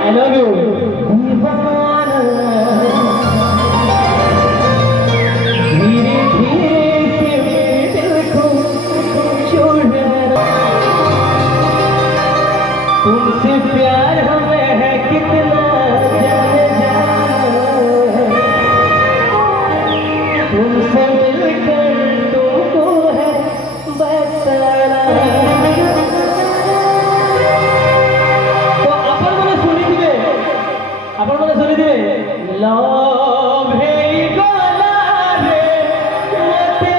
I love you दीवाना धीरे धीरे से दिल को छोड़ना तुमसे प्यार हमें है कितना जाने जाना तुमसे मिलकर तुमको है बसाना तो अपन मैंने सुनी दिए लव है गोला रे मोते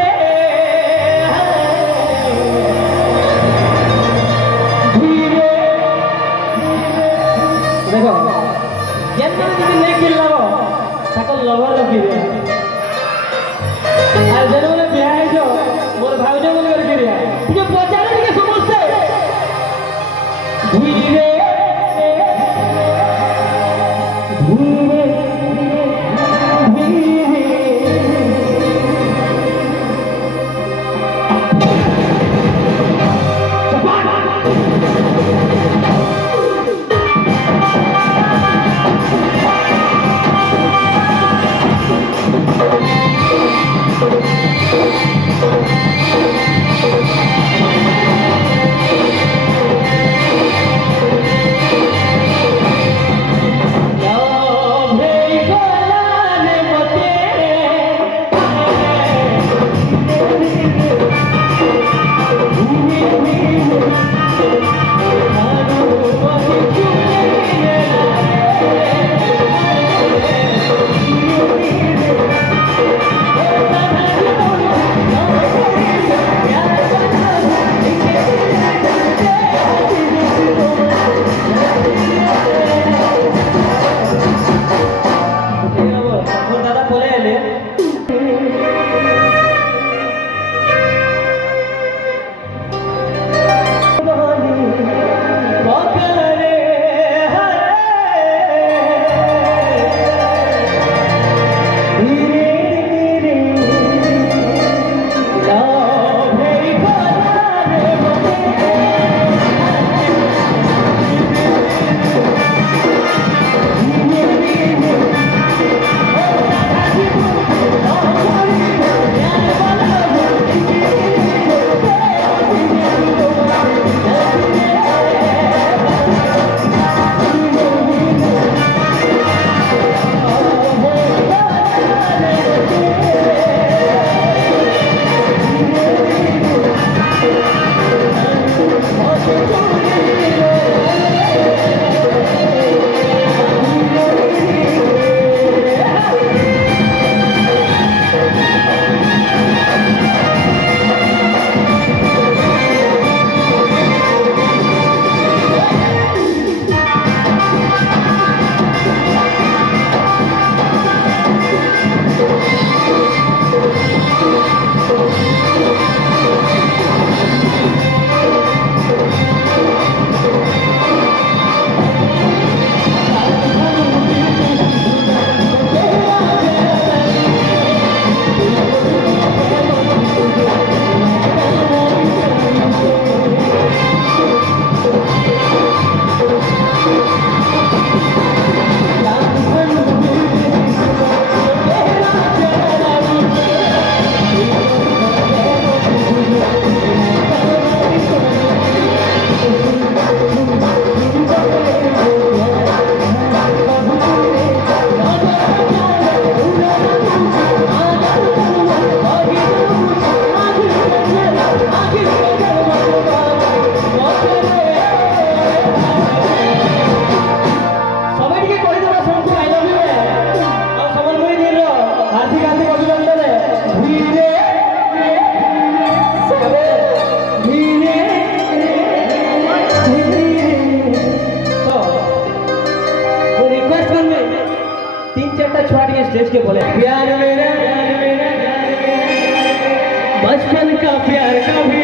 धीरे देखो जेन যদি নে কিল্লাব তাকে লভর লকি দিয়া আর যেন বলে বিয়া হইছো মোর ভাউজ বলে করে কিরিয়া ଟିକେ পচারে ଟିକେ সমস্যা ধীরে ধীরে स्टेज के बोले प्यार मेरा बचपन का प्यार का भी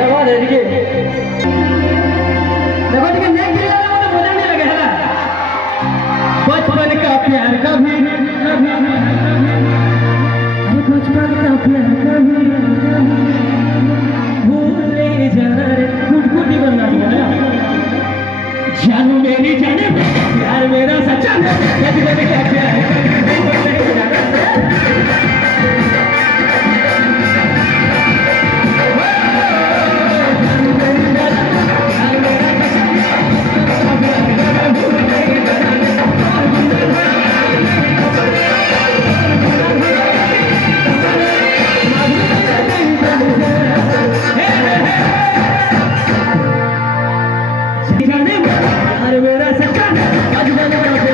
आवाज है देखिए देखो ठीक है नेक दिल वाला तो बोलने नहीं लगे है ना बचपन का प्यार का भी अरे बचपन का प्यार का भी भूले जा रे कुट कुटी बनना है जानू मेरी जाने प्यार मेरा सच्चा कभी कभी क्या प्यार प्यार मेरा सच्चा कभी कभी क्या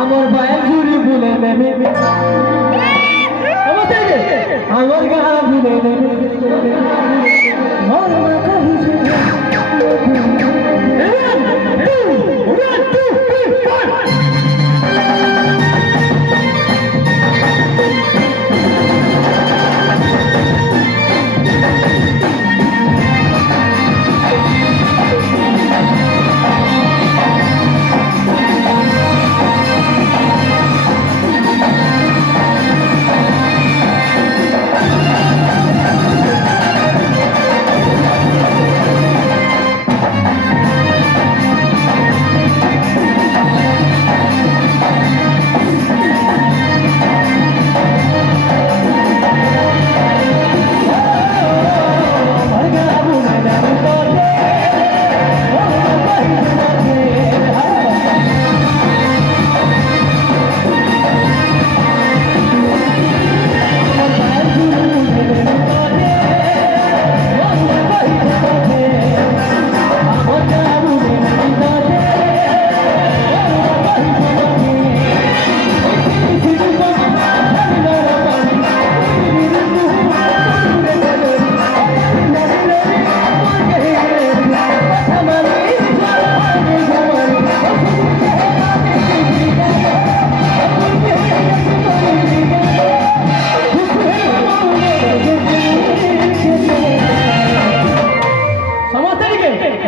আমার বায়া ঘুরে বলে নেবে আমার গা ভুলে নেবে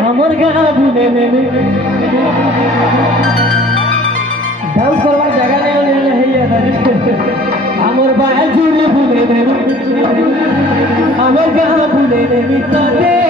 আমার গা ভুলে নেবে ডান্স করবার জায়গা নেই হইয়া আমার বায়া জুড়ে ভুলে নেবে আমার গা ভুলে নেবে তাদের